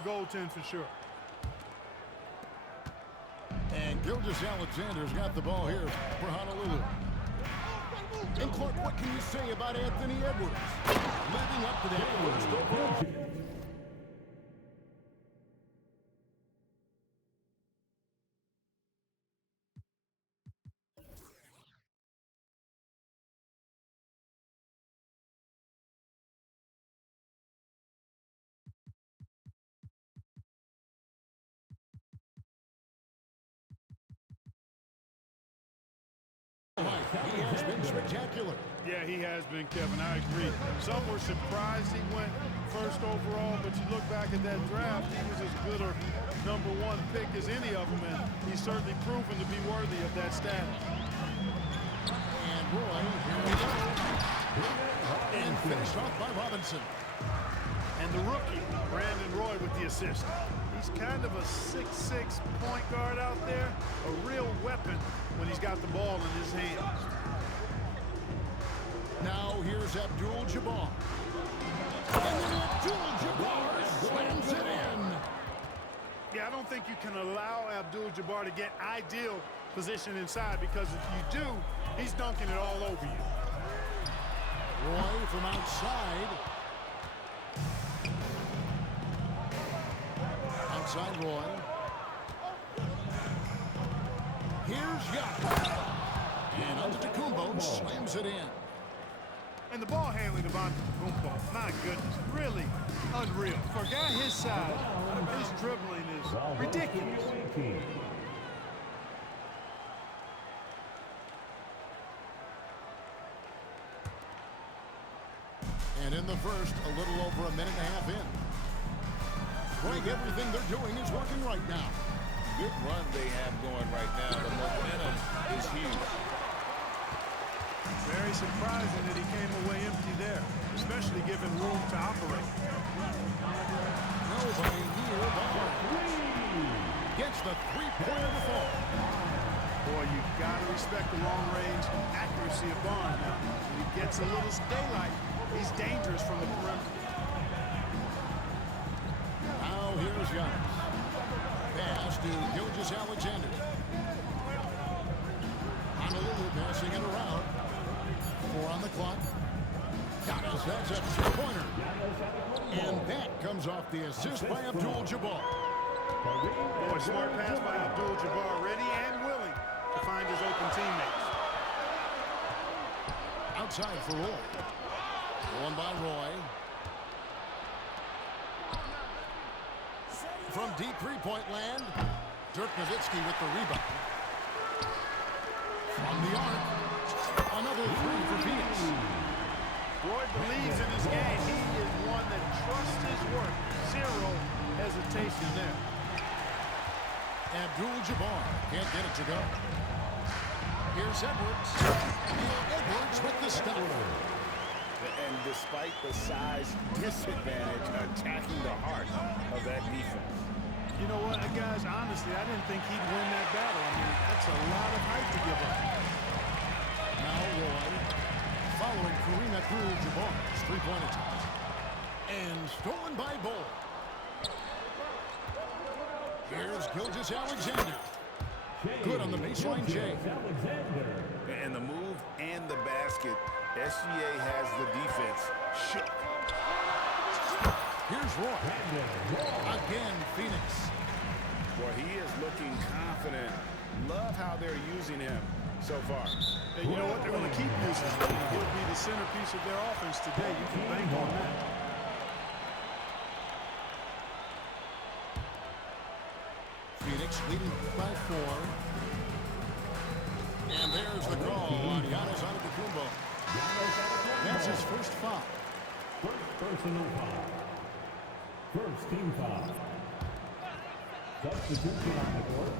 a goaltend for sure. And Gilgeous-Alexander's got the ball here for Honolulu. And Clark, what can you say about Anthony Edwards? Living up to that first overall. He has been spectacular. Yeah, he has been, Kevin. I agree. Some were surprised he went first overall, but you look back at that draft, he was as good a #1 pick as any of them, and he's certainly proven to be worthy of that status. And Roy, here we go. And finished off by Robinson. And the rookie, Brandon Roy, with the assist. He's kind of a 6'6" point guard out there, a real weapon when he's got the ball in his hands. Now here's Abdul-Jabbar. And then Abdul-Jabbar slams it in. Yeah, I don't think you can allow Abdul-Jabbar to get ideal position inside, because if you do, he's dunking it all over you. Roy from outside. Outside Roy. Here's Young. And Antetokounmpo slams it in. And the ball handling of Antetokounmpo, my goodness, really unreal. For a guy his size, his dribbling is ridiculous. And in the first, a little over a minute and a half in. Greg, everything they're doing is working right now. Good run they have going right now. The momentum is huge. Very surprising that he came away empty there, especially given room to operate. Nobody near ball. Gets the three-pointer to fall. Boy, you got to respect the long-range accuracy of Barnes now. When he gets a little daylight, he's dangerous from the perimeter. Now here's Giannis. Pass to Gilgeous-Alexander. Honolulu passing it around. 4 on the clock. Giannis, that's a three-pointer. And that comes off the assist by Abdul-Jabbar. Boy, smart pass by Abdul-Jabbar, ready and willing to find his open teammates. Outside for Roy. One by Roy. From deep three-point land, Dirk Nowitzki with the rebound. From the arc, another three for Phoenix. Roy believes in his game. He is one that trusts his work. Zero hesitation there. Abdul-Jabbar can't get it to go. Here's Edwards. And Edwards with the stop. And despite the size disadvantage, attacking the heart of that defense. You know what, guys, honestly, I didn't think he'd win that battle. I mean, that's a lot of height to give up. Now Roy, following Kareem Abdul-Jabbar's three-point attempt. And stolen by Bull. Here's Gilgeous-Alexander. Good on the baseline, Jay. And the move and the basket, SGA has the defense shook. Here's Roy. Again, Phoenix. Boy, he is looking confident. Love how they're using him so far. And you know what? They're going to keep using him. He'll be the centerpiece of their offense today. You can bank on that. Phoenix leading by 4. And there's the call on Giannis Antetokounmpo. That's his first foul. First personal foul. First team foul. Substitution on the court.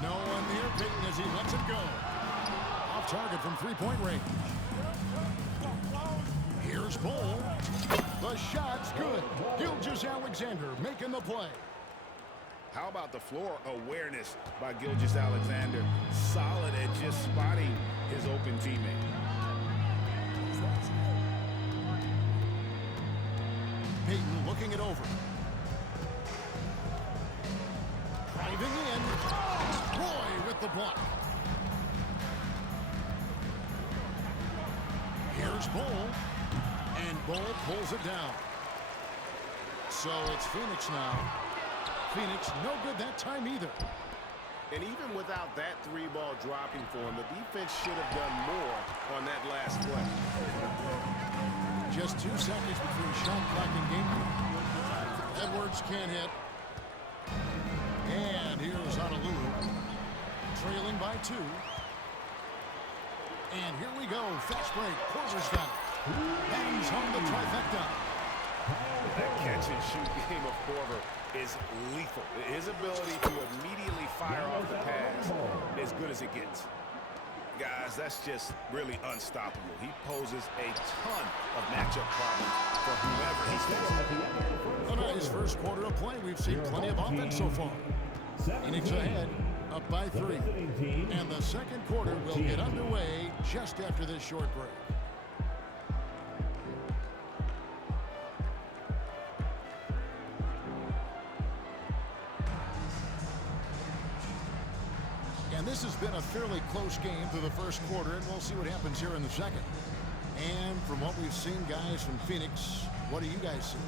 No one near Payton as he lets it go. Off target from three-point range. Here's Bull. The shot's good. Gilgeous-Alexander making the play. How about the floor awareness by Gilgeous-Alexander? Solid at just spotting his open teammate. Payton looking it over. block. Here's Bull. And Bull pulls it down. So it's Phoenix now. Phoenix no good that time either. And even without that three-ball dropping for him, the defense should have done more on that last play. Just 2 seconds between shot clock and game time. Edwards can't hit. And here's Honolulu, trailing by 2. And here we go. Fast break. Korver's got it. Bangs home the trifecta. That catch-and-shoot game of Korver is lethal. His ability to immediately fire off the pass as good as it gets. Guys, that's just really unstoppable. He poses a ton of matchup problems for whoever he's facing. A nice first quarter of play. We've seen plenty of offense so far. Phoenix ahead, up by 3. And the second quarter will get underway just after this short break. And this has been a fairly close game through the first quarter, and we'll see what happens here in the second. And from what we've seen, guys, from Phoenix, what do you guys see?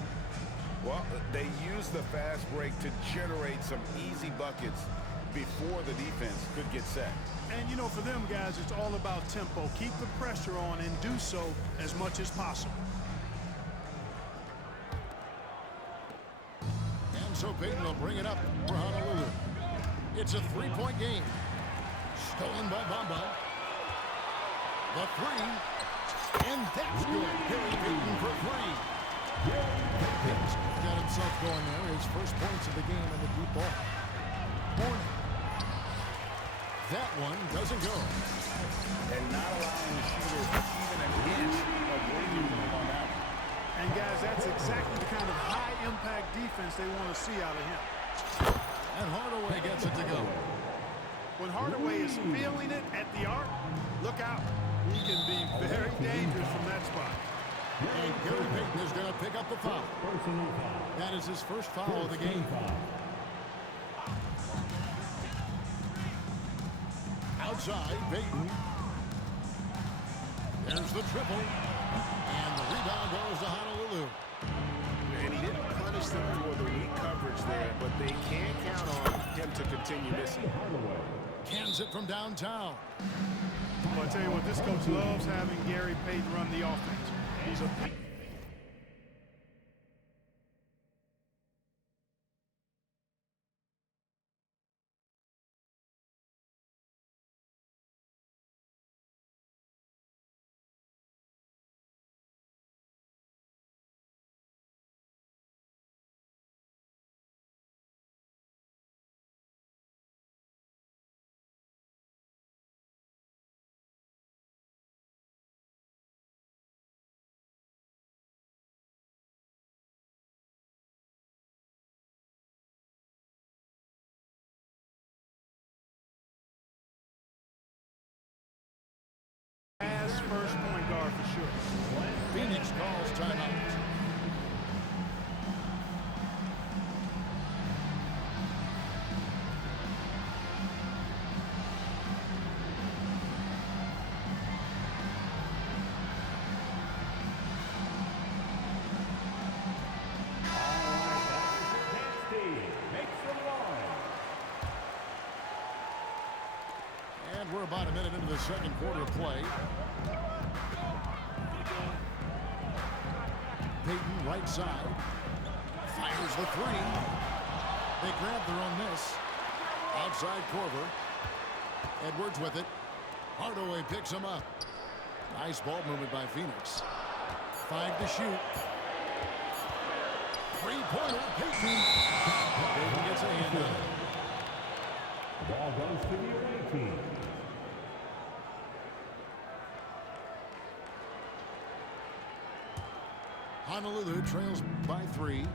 Well, they use the fast break to generate some easy buckets before the defense could get set. And, you know, for them guys, it's all about tempo. Keep the pressure on and do so as much as possible. And so Payton will bring it up for Honolulu. It's a 3-point game. Stolen by Bamba. The 3. And that's good. Gary Payton for 3. Payton's got himself going there. His first points of the game in the deep ball. Horn. That one doesn't go. And not allowing the shooter even an inch of breathing room on that one. And, guys, that's exactly the kind of high-impact defense they want to see out of him. And Hardaway gets it to go. When Hardaway is feeling it at the arc, look out. He can be very dangerous from that spot. And Gary Payton is going to pick up the foul. That is his first foul of the game. Outside, Payton. There's the triple. And the rebound goes to Honolulu. And he didn't punish them for the weak coverage there, but they can count on him to continue missing. Cans it from downtown. Well, I tell you what, this coach loves having Gary Payton run the offense. He's a first point guard for sure. Phoenix calls timeout. And we're about a minute into the second quarter of play. Payton right side. Fires the 3. They grab their own miss. Outside Korver. Edwards with it. Hardaway picks him up. Nice ball movement by Phoenix. 5 to shoot. 3-pointer. Payton. Payton gets a hand on it. Ball goes to the away team. Honolulu trails by 3.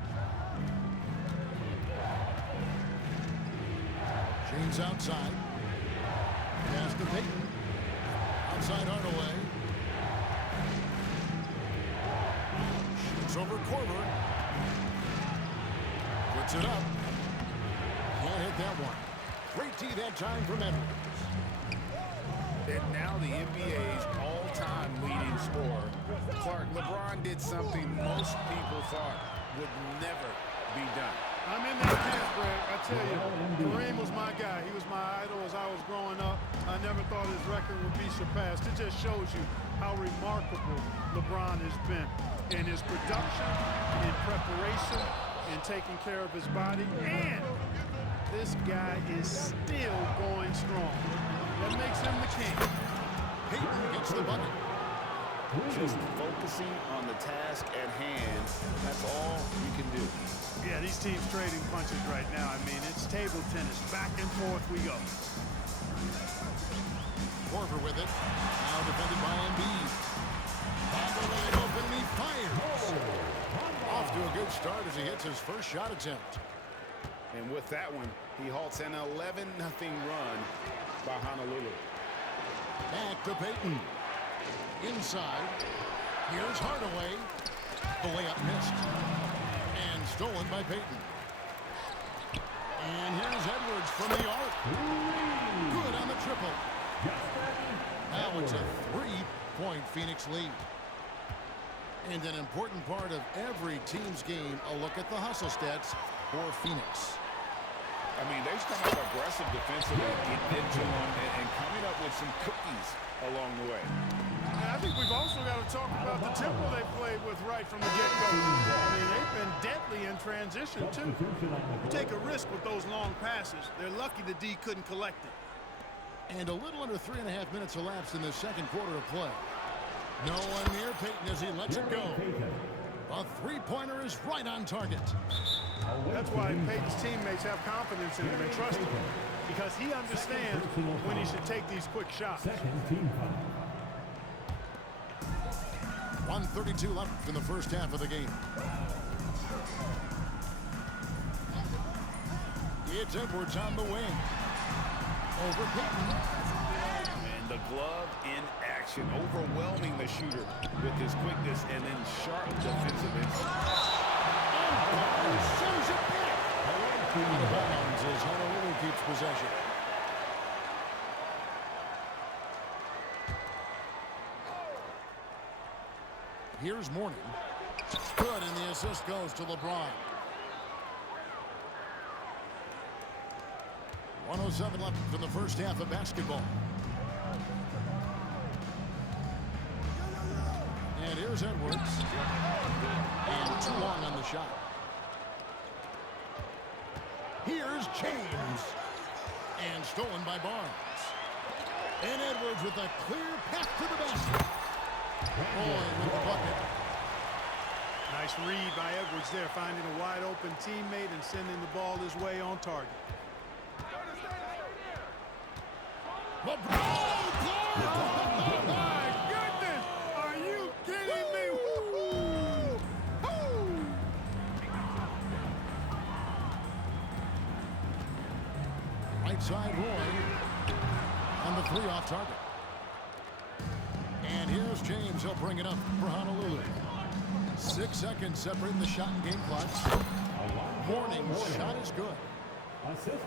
James outside. Pass to Payton. Outside Hardaway. Shoots over Korver. Puts it up. Can't hit that one. Great D that time from Edwards. And now the NBA's all-time leading scorer. Clark, LeBron did something most people thought would never be done. I'm in that camp, Greg. I tell you, Kareem was my guy. He was my idol as I was growing up. I never thought his record would be surpassed. It just shows you how remarkable LeBron has been in his production, in preparation, in taking care of his body. And this guy is still going strong. That makes him the king. Payton gets the bucket. Just focusing on the task at hand, that's all you can do. Yeah, these teams trading punches right now. I mean, it's table tennis. Back and forth we go. Korver with it. Now defended by Embiid. Bamba wide open and he fires. Off to a good start as he hits his first shot attempt. And with that one, he halts an 11-0 run by Honolulu. Back to Payton. Inside. Here's Hardaway. The layup missed. And stolen by Payton. And here's Edwards from the arc. Good on the triple. Now it's a 3-point Phoenix lead. And an important part of every team's game, a look at the hustle stats for Phoenix. I mean, they still have aggressive defensively getting into them and coming up with some cookies along the way. And I think we've also got to talk about the tempo they played with right from the get-go. I mean, they've been deadly in transition, too. You take a risk with those long passes. They're lucky the D couldn't collect it. And a little under 3.5 minutes elapsed in the second quarter of play. No one near Payton as he lets it go. A three-pointer is right on target. That's why Payton's teammates have confidence in him and trust him, because he understands when he should take these quick shots. 1:32 left in the first half of the game. It's Edwards on the wing. Over Payton. And the glove in action, overwhelming the shooter with his quickness and then sharp defensive insight. Sends it back. Out of bounds as Honolulu keeps possession. Here's Mourning. Good, and the assist goes to LeBron. 1:07 left in the first half of basketball. And here's Edwards. And too long on the shot. Here's James. And stolen by Barnes. And Edwards with a clear path to the basket. Roy with the bucket. Nice read by Edwards there, finding a wide open teammate and sending the ball his way on target. LeBron! Oh, my goodness! Are you kidding me? Woo-hoo! Woo! Right side Roy. On the three off target. And here's James. He'll bring it up for Honolulu. 6 seconds separating the shot and game clock. Mourning's shot is good.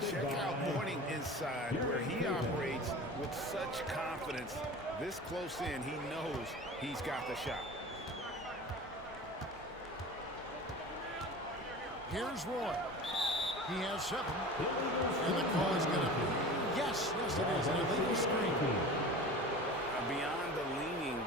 Check out Mourning inside, where he operates with such confidence. This close in, he knows he's got the shot. Here's Roy. He has 7. And the call is going to be, yes, it is, an illegal screen. Beyond the leaning,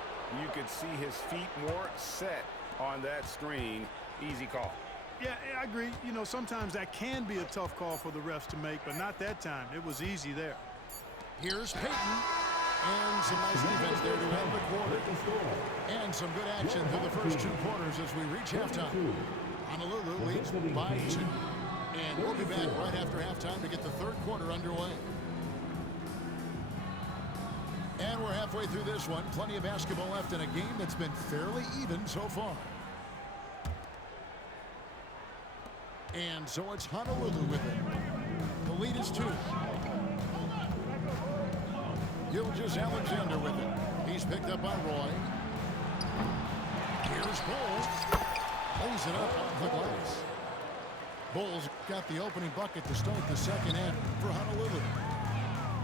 you could see his feet more set on that screen. Easy call. Yeah, I agree. You know, sometimes that can be a tough call for the refs to make, but not that time. It was easy there. Here's Payton. And some nice defense there to end the quarter. And some good action through the first 2 quarters as we reach halftime. Honolulu leads by 2. And we'll be back right after halftime to get the third quarter underway. And we're halfway through this one. Plenty of basketball left in a game that's been fairly even so far. And so it's Honolulu with it. The lead is 2. Gilgeous-Alexander with it. He's picked up by Roy. Here's Cole. Lays it up off the glass. Bulls got the opening bucket to start the second half for Honolulu.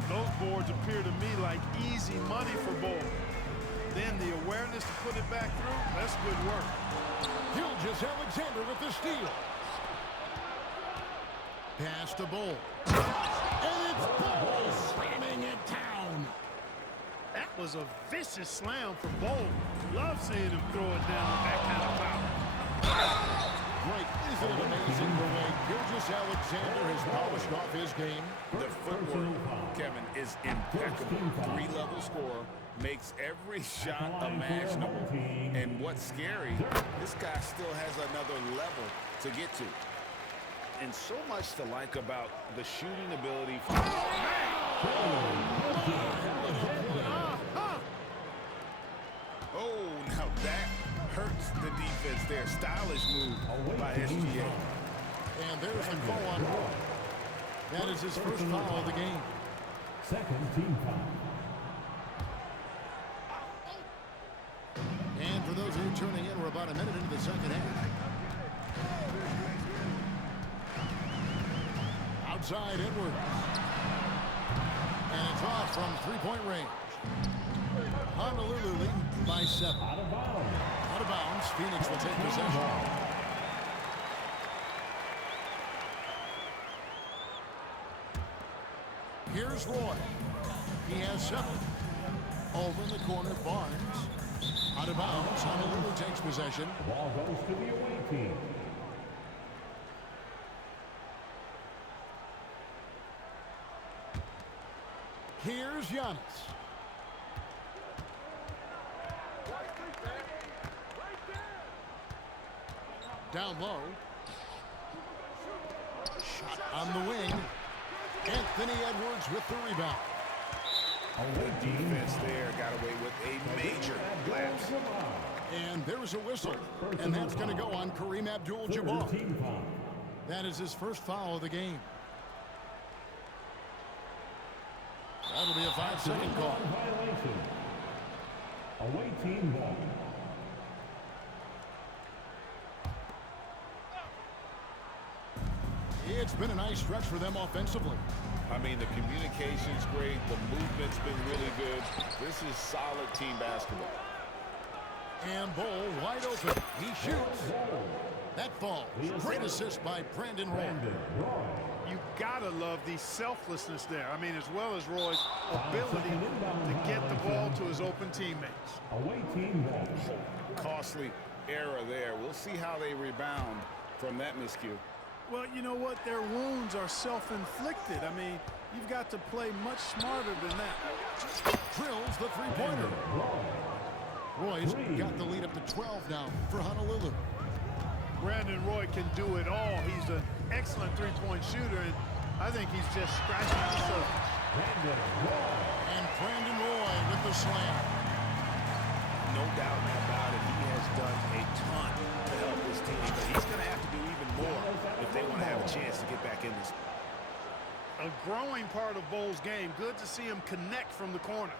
Those boards appear to me like easy money for Bull. Then the awareness to put it back through, that's good work. Gilgeous-Alexander with the steal. Pass to Bull. And it's Bull slamming it down. That was a vicious slam for Bull. Love seeing him throw it down with that kind of power. Great. Isn't it amazing the way Gilgeous-Alexander has polished off his game? The footwork, Kevin, is impeccable. Three-level scorer, makes every shot imaginable. And what's scary, this guy still has another level to get to. And so much to like about the shooting ability. Oh, now that hurts the defense there. Stylish move by SGA. And there's the call on Roy. That is his first foul of the game. Second team foul. And for those of you tuning in, we're about a minute into the second half. Outside Edwards. And it's off from three-point range. Honolulu leading by 7. Out of bounds. Out of bounds. Phoenix will take possession. Here's Roy. He has 7. Over in the corner, Barnes. Out of bounds. Honolulu takes possession. Ball goes to the away team. Here's Giannis. Down low. Shot on the wing. Anthony Edwards with the rebound. Good defense there. Got away with a major lapse. And there's a whistle. And that's going to go on Kareem Abdul-Jabbar. Team foul. That is his first foul of the game. That'll be a 5-second call. Violation. Away team ball. It's been a nice stretch for them offensively. I mean, the communication's great. The movement's been really good. This is solid team basketball. And Bull wide open. He shoots. That ball. Great assist by Brandon Roy. You gotta love the selflessness there. I mean, as well as Roy's ability to get the ball to his open teammates. Away team ball. Costly error there. We'll see how they rebound from that miscue. Well, you know what? Their wounds are self-inflicted. I mean, you've got to play much smarter than that. Drills the three-pointer. Roy's got the lead up to 12 now for Honolulu. Brandon Roy can do it all. He's an excellent three-point shooter, and I think he's just scratching the surface. And Brandon Roy with the slam. No doubt about it. He has done a ton to help this team, but he's going to have to do even more if they want to have a chance to get back in this. A growing part of Bull's game. Good to see him connect from the corner.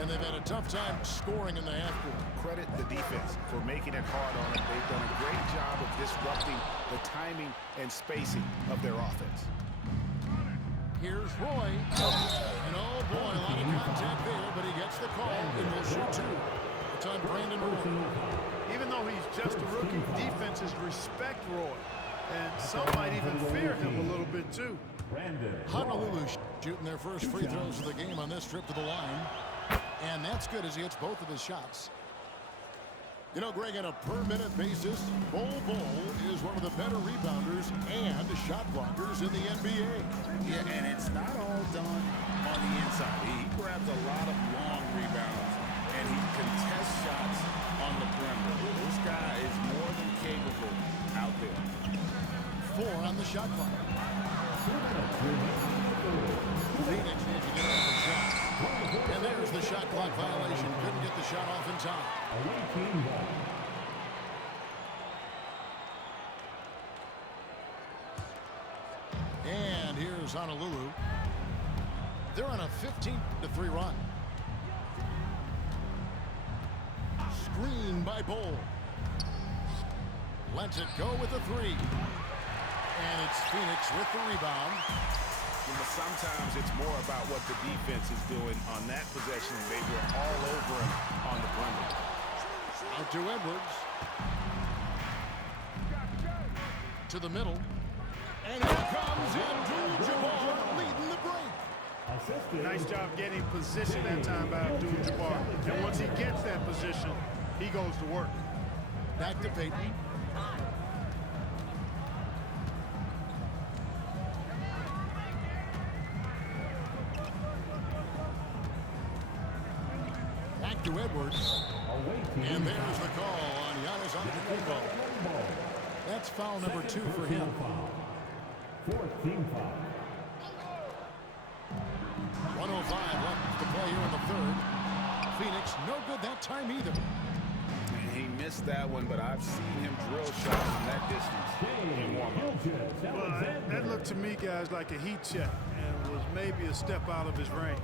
And they've had a tough time scoring in the half-court. Credit the defense for making it hard on them. They've done a great job of disrupting the timing and spacing of their offense. Here's Roy. And oh boy, a lot of contact there, but he gets the call and will shoot 2. It's on Brandon Roy. Even though he's just a rookie, defenses respect Roy. And some might even fear him a little bit too. Honolulu shooting their first free throws of the game on this trip to the line. And that's good as he hits both of his shots. You know, Greg, on a per-minute basis, Bull is one of the better rebounders and shot blockers in the NBA. Yeah, and it's not all done on the inside. He grabs a lot of long rebounds, and he contests shots on the perimeter. This guy is more than capable out there. 4 on the shot clock. Phoenix needs to get off the shot. And there's the shot clock violation. Couldn't get the shot off in time. Away team ball. And here's Honolulu. They're on a 15-3 run. Screen by Bull. Lets it go with a 3. Phoenix with the rebound. But sometimes it's more about what the defense is doing on that possession. They were all over him on the perimeter. Out to Edwards. To the middle. And here comes Abdul-Jabbar leading the break. Nice job getting position that time by Abdul-Jabbar. And once he gets that position, he goes to work. Back to Payton. Back to Edwards. And there's the call on Giannis Antetokounmpo. That's foul number 2 for him. 4th team foul. 1:05 left to play here in the third. Phoenix no good that time either. He missed that one, but I've seen him drill shots from that distance in warm-up. Well, that looked to me, guys, like a heat check and was maybe a step out of his range.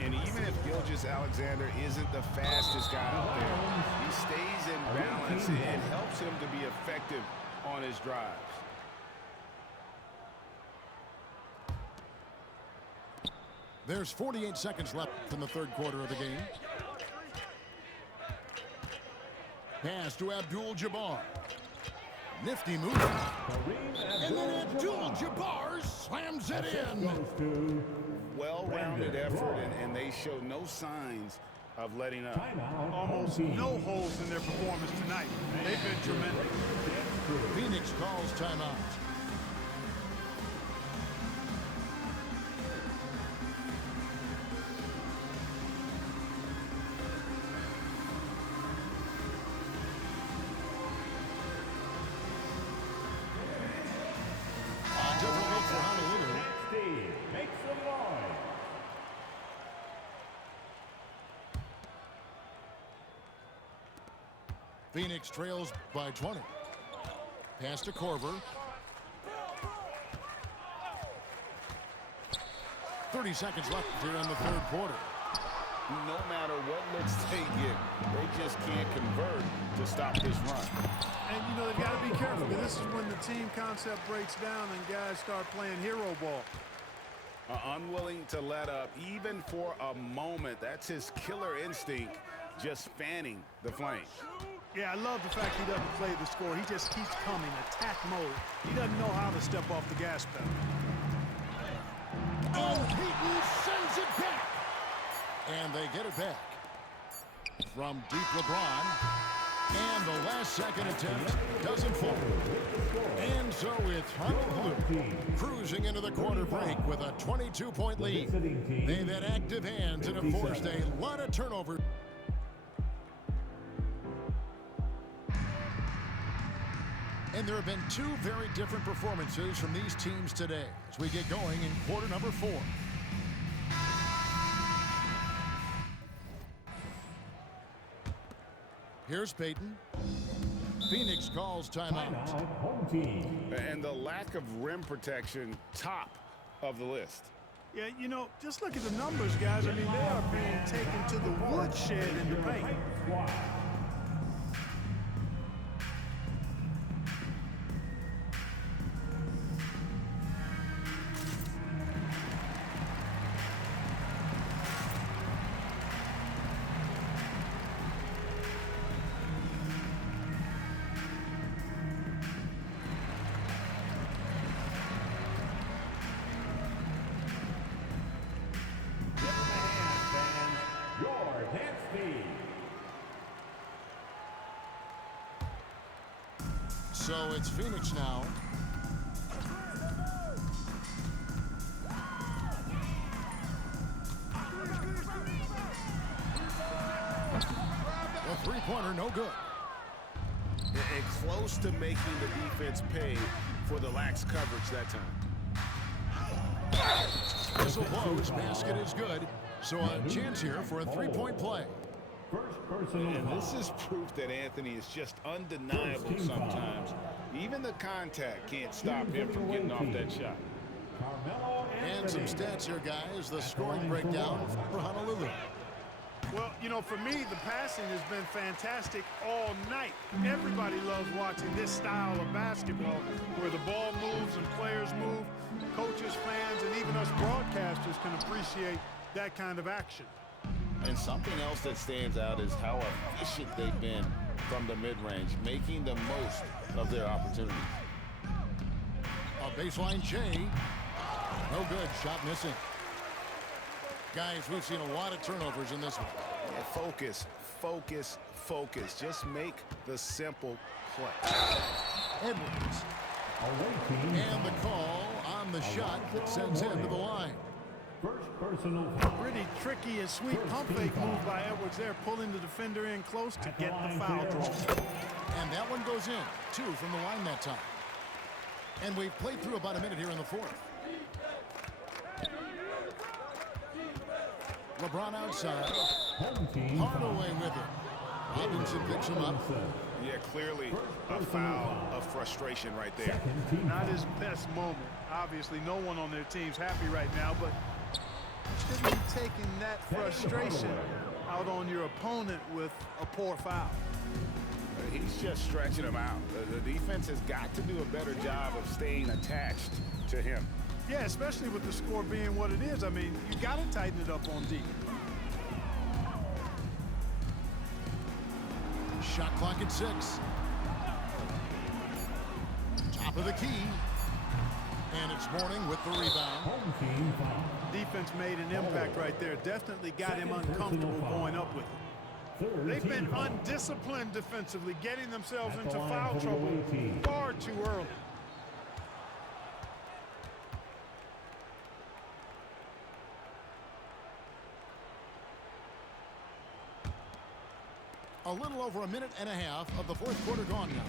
And even if Gilgeous-Alexander isn't the fastest guy out there, he stays in balance and helps him to be effective on his drives. There's 48 seconds left in the third quarter of the game. Pass to Abdul-Jabbar. Nifty move. And then Abdul-Jabbar slams it in. Well-rounded effort, and they show no signs of letting up. Almost no holes in their performance tonight. They've been tremendous. Phoenix calls timeout. Phoenix trails by 20. Pass to Korver. 30 seconds left here in the third quarter. No matter what looks they get, they just can't convert to stop this run. And, you know, they've got to be careful, because this is when the team concept breaks down and guys start playing hero ball. Unwilling to let up, even for a moment. That's his killer instinct, just fanning the flames. Yeah, I love the fact he doesn't play the score. He just keeps coming, attack mode. He doesn't know how to step off the gas pedal. And Payton sends it back. And they get it back. From deep LeBron. And the last second attempt doesn't fall. And so it's Honolulu cruising into the quarter break with a 22-point lead. They've had active hands and have forced a lot of turnovers. And there have been two very different performances from these teams today as we get going in quarter number 4. Here's Payton. Phoenix calls timeout. Home team. And the lack of rim protection, top of the list. Yeah, you know, just look at the numbers, guys. I mean, they are being taken to the woodshed in the paint. So it's Phoenix now. The three-pointer, no good. And close to making the defense pay for the lax coverage that time. Whistle blows, basket is good. So a chance here for a three-point play. And this is proof that Anthony is just undeniable sometimes. Even the contact can't stop him from getting off that shot. And some stats here, guys. The scoring breakdown for Honolulu. Well, you know, for me, the passing has been fantastic all night. Everybody loves watching this style of basketball where the ball moves and players move. Coaches, fans, and even us broadcasters can appreciate that kind of action. And something else that stands out is how efficient they've been from the mid-range, making the most of their opportunities. A baseline Jay. No good. Shot missing. Guys, we've seen a lot of turnovers in this one. Yeah, focus, focus, focus. Just make the simple play. Edwards. And the call on the shot that sends him to the line. First personal foul. Pretty tricky and sweet pump fake move by Edwards there, pulling the defender in close to get the foul draw. And that one goes in. 2 from the line that time. And we've played through about a minute here in the fourth. LeBron outside. Hardaway with it. Robinson picks him up. Yeah, clearly a foul of frustration right there. Not his best moment. Obviously, no one on their team's happy right now, but shouldn't be taking that frustration out on your opponent with a poor foul. He's just stretching him out. The defense has got to do a better job of staying attached to him. Yeah, especially with the score being what it is. I mean, you got to tighten it up on D. Shot clock at 6. Top of the key. And it's Mourning with the rebound. Defense made an impact right there. Definitely got him uncomfortable going up with it. They've been undisciplined defensively, getting themselves into foul trouble far too early. A little over a minute and a half of the fourth quarter gone now.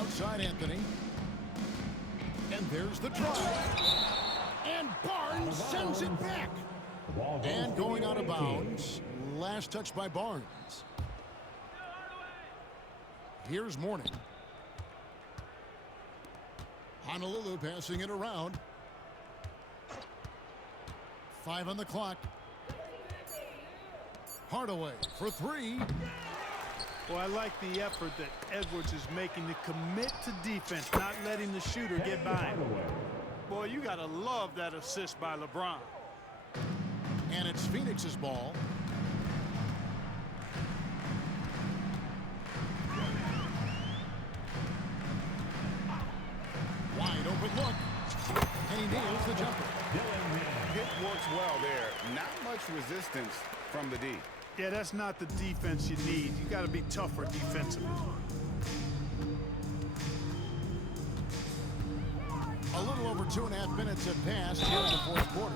Outside Anthony. And there's the drive. And Barnes sends it back. And going out of bounds. Last touch by Barnes. Here's Mourning. Honolulu passing it around. 5 on the clock. Hardaway for 3. Well, I like the effort that Edwards is making to commit to defense, not letting the shooter get by him. Boy, you got to love that assist by LeBron. And it's Phoenix's ball. Wide open look. And he nails the jumper. Hit works well there. Not much resistance from the D. Yeah, that's not the defense you need. You got to be tougher defensively. A little over 2.5 minutes have passed here in the fourth quarter.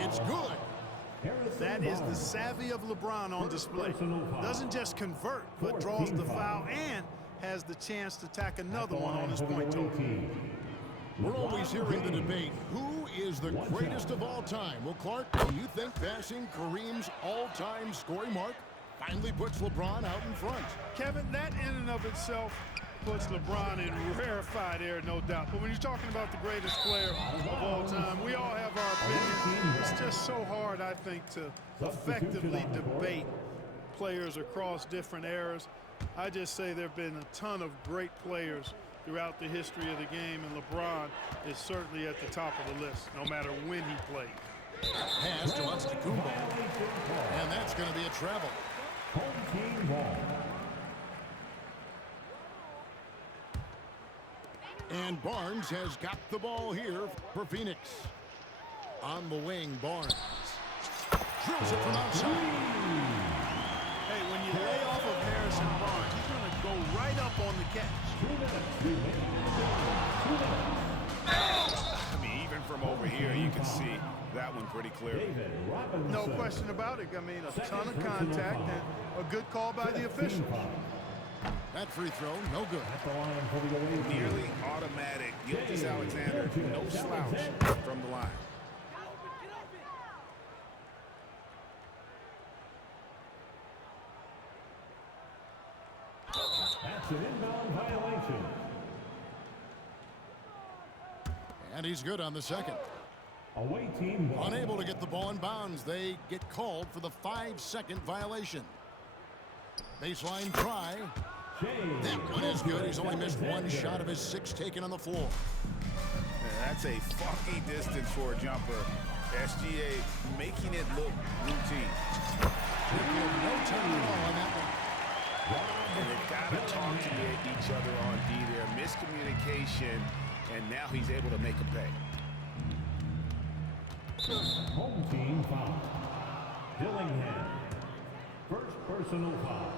It's good. That is the savvy of LeBron on display. Doesn't just convert, but draws the foul and has the chance to tack another one on his point total. We're always hearing the debate, who is the greatest of all time? Well, Clark, do you think passing Kareem's all-time scoring mark finally puts LeBron out in front? Kevin, that in and of itself puts LeBron in rarefied air, no doubt. But when you're talking about the greatest player of all time, we all have our opinions. It's just so hard, I think, to effectively debate players across different eras. I just say there have been a ton of great players throughout the history of the game, and LeBron is certainly at the top of the list, no matter when he played. Pass to Antetokounmpo, and that's going to be a travel. And Barnes has got the ball here for Phoenix. On the wing, Barnes drills it from outside. Hey, when you lay off of Harrison Barnes, he's going to go right up on the catch. I mean, even from over here, you can see that one pretty clearly. No question about it. I mean, a ton of contact and a good call by the officials. That free throw, no good. Nearly automatic. Gilgeous Alexander, no slouch from the line. That's an inbound violation. And he's good on the second. Away team ball. Unable to get the ball in bounds. They get called for the 5-second violation. Baseline try. That one is good. He's only missed one shot of his 6 taken on the floor. That's a funky distance for a jumper. SGA making it look routine. No turn at all on that one. And they've got to talk to each other on D there. Miscommunication, and now he's able to make a pay. Home team foul. Dillingham. First personal foul.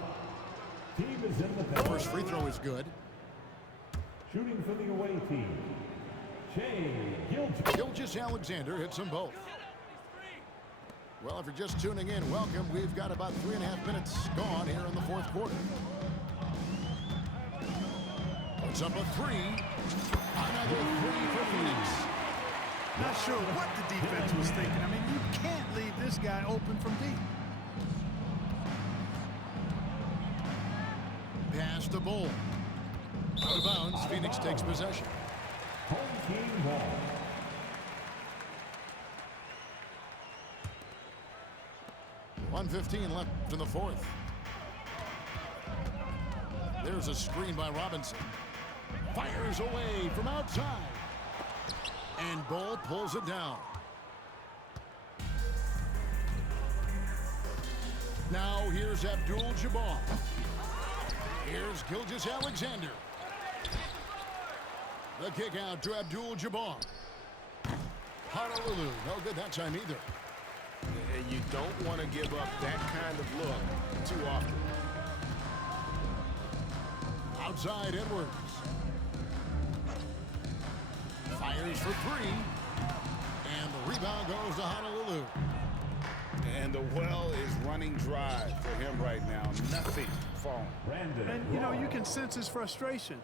Team is in the penalty. First free throw is good. Shooting for the away team. Shea Gilgeous-Alexander hits them both. Well, if you're just tuning in, welcome. We've got about 3.5 minutes gone here in the fourth quarter. Puts up a 3. Another 3 for Phoenix. Not sure what the defense was thinking. I mean, you can't leave this guy open from deep. Pass to Bull. Out of bounds, Phoenix takes possession. home team ball. .115 left in the fourth. There's a screen by Robinson. Fires away from outside. And Bull pulls it down. Now here's Abdul-Jabbar. Here's Gilgeous-Alexander. The kick out to Abdul-Jabbar. Honolulu, no good that time either. And you don't want to give up that kind of look too often. Outside Edwards. Fires for 3. And the rebound goes to Honolulu. And the well is running dry for him right now. Nothing falling. Brandon. And, you know, you can sense his frustration.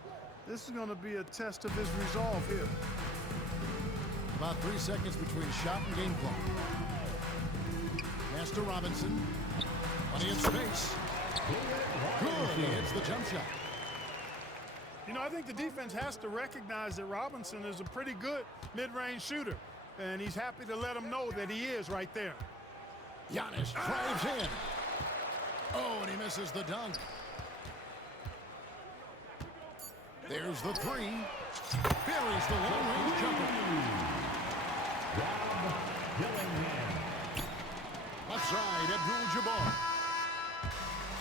This is going to be a test of his resolve here. About 3 seconds between shot and game clock. Pass to Robinson. Plenty of space. Good. He hits the jump shot. You know, I think the defense has to recognize that Robinson is a pretty good mid-range shooter. And he's happy to let him know that he is right there. Giannis drives in. Oh, and he misses the dunk. There's the 3. Buries the long-range jumper. Rob Dillingham. Left side, Abdul-Jabbar.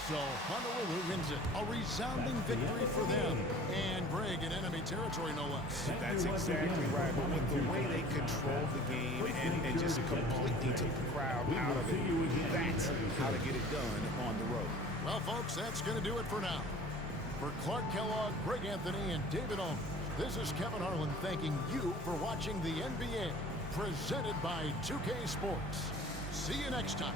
So Honolulu wins it. A resounding victory for them. And Greg in enemy territory, no less. That's exactly right. But with the way they control the game and just completely took the crowd out of it, that's how to get it done on the road. Well, folks, that's going to do it for now. For Clark Kellogg, Greg Anthony, and David Olm, this is Kevin Harlan thanking you for watching the NBA, presented by 2K Sports. See you next time.